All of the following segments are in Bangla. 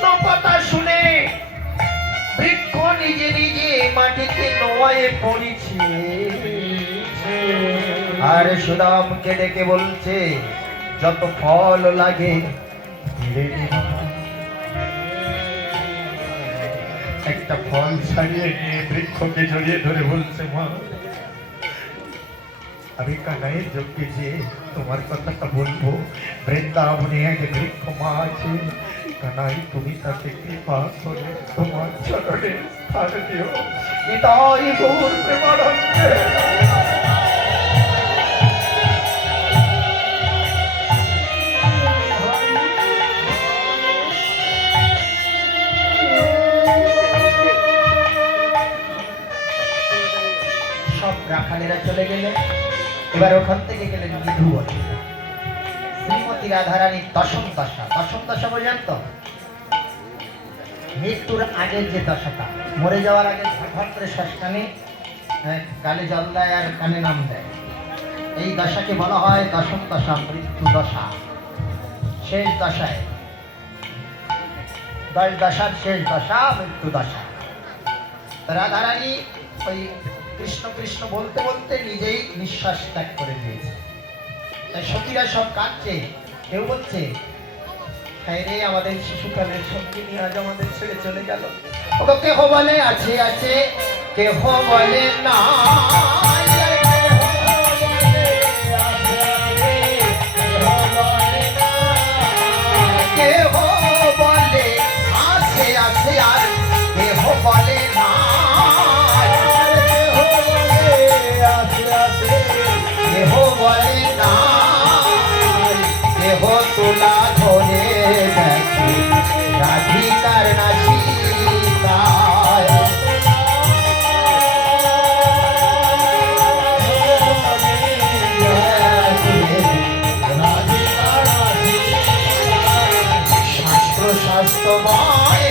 কৃষ্ণ কথা শুনে বৃক্ষ নিজে নিজে মাটিতে নোয়ায়ে পড়েছে। আর সুদামকে ডেকে বলছে, যত ফল লাগে একটা ফল ছাড়িয়ে নিয়ে বৃক্ষকে জড়িয়ে ধরে বলছে, মা আমি কানাইয়ের যোগ্যে যে তোমার কথাটা বলবো। বৃন্দাবনে এক বৃক্ষ মা আছে, কানাই তুমি তাকে কৃপা করে তোমার চরণে স্থান দিও। নিতাই গৌর প্রেমানন্দে। সব রাখালেরা চলে গেলেন। এবার ওখান থেকে গেলেন বিধুবনে। শ্রীমতী রাধারানীর দশম দশা। দশম দশা বোঝেন তো? মৃত্যুর আগের যে দশাটা, মরে যাওয়ার আগে ঘর করে শ্মশানে গালে জল দেয় আর কানে নাম দেয়, এই দশাকে বলা হয় দশম দশা, মৃত্যু দশা। শেষ দশায় 10 দশার শেষ দশা মৃত্যু দশা। রাধারানী ওই কৃষ্ণ কৃষ্ণ বলতে বলতে নিজেই নিঃশ্বাস ত্যাগ করে দিয়েছে। তাই সখীরা সব কাঁদছে। কেউ বলছে, হ্যাঁ রে, আমাদের শিশুকালের সঙ্গী নিয়ে আজ আমাদের ছেড়ে চলে গেল। ওকে কেহ বলে আছে আছে, কেহ বলে না। কেহ বলে আছে আছে, আর কেহ বলে না। কেহ বলে না, কেহ তোলা ধরে দেখে রাধিকার নাচিকায়। শাস্ত্র শাস্ত্রময়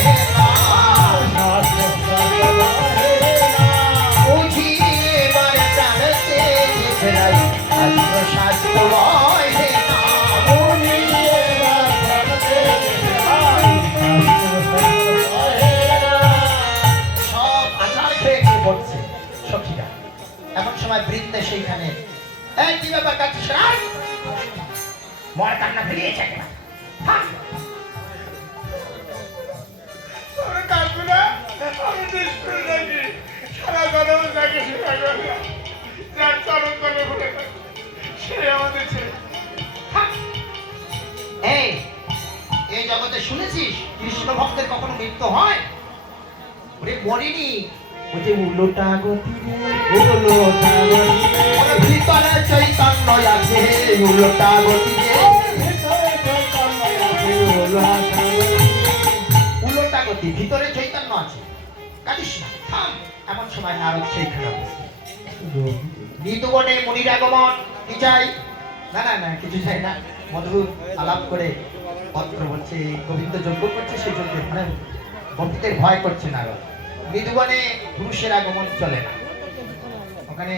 এমন সময় বৃন্দে সেইখানে, এই কি ব্যাপার কাছে মরা কান্না ফেলিয়েছে একটা। এই জগতে শুনেছিস কৃষ্ণ ভক্তের কখনো মৃত্যু হয়? ওরে মরিনি, ওই উল্লোটা গতি, উল্লোটা গতি, ভিতরে চৈতন্য আছে, উল্লোটা গতি, উল্লোটা গতি, ভিতরে চৈতন্য আছে। কাঁদিস না, থাম। এমন সময় নারদ সেইখানে বিধুবনে মুনির আগমন। কি চাই? না না না, কিছু চাই না। মধুর আলাপ করে পত্র বলছে, গোবিন্দ যজ্ঞ করছে, সেই যজ্ঞ মানে ভক্তিদের ভয় করছে নারদ। বিধুবনে পুরুষের আগমন চলে না, ওখানে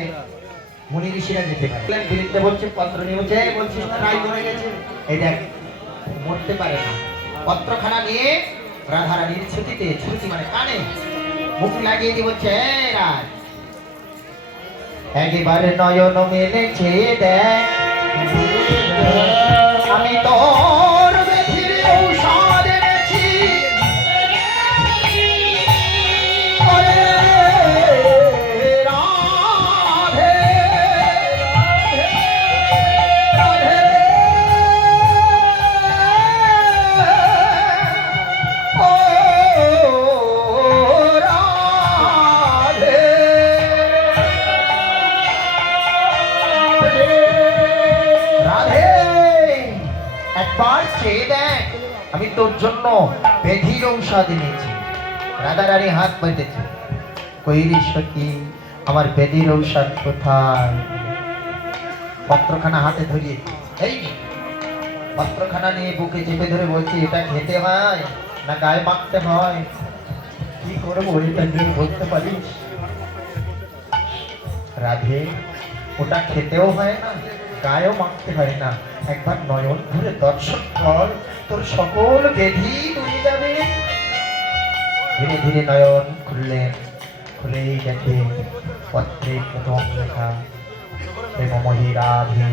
মুনি ঋষিরা যেতে পারে। বিলিতে বলছে, পত্র নিয়ে বলছে, বলছিস না রায় মরে গেছে, এই দেখ মরতে পারে না। পত্রখানা নিয়ে রাধারানীর ছুটিতে, ছুটি মানে কানে মুখ লাগিয়ে দিয়ে বলছে, রাজ একেবারে নয়ন মেলেছে দেখ, আমি তোর বেধির ঔষধ এনেছি। একবার চেয়ে দেখ, আমি তোর জন্য বেধির ঔষধ এনেছি। রাধারানী হাত পেতেছে, কইরি সখী আমার বেধির ঔষধ কোথায়? পত্রখানা হাতে ধরিয়ে, এই পত্রখানা নিয়ে বুকে চেপে ধরে বলছি, এটা খেতে হয় না গায়ে মাখতে হয়? কি করবো এটা বলতে পারিস? রাধে, ওটা খেতেও হয় না, গায়েও মাখতে হয় না, একবার নয়ন ধরে দর্শন কর, তোর সকল বেধি দূরে যাবে। ধীরে ধীরে নয়ন খুললেন, খুলেই দেখে পত্রে প্রথম লেখা প্রেমময়ী রাধে।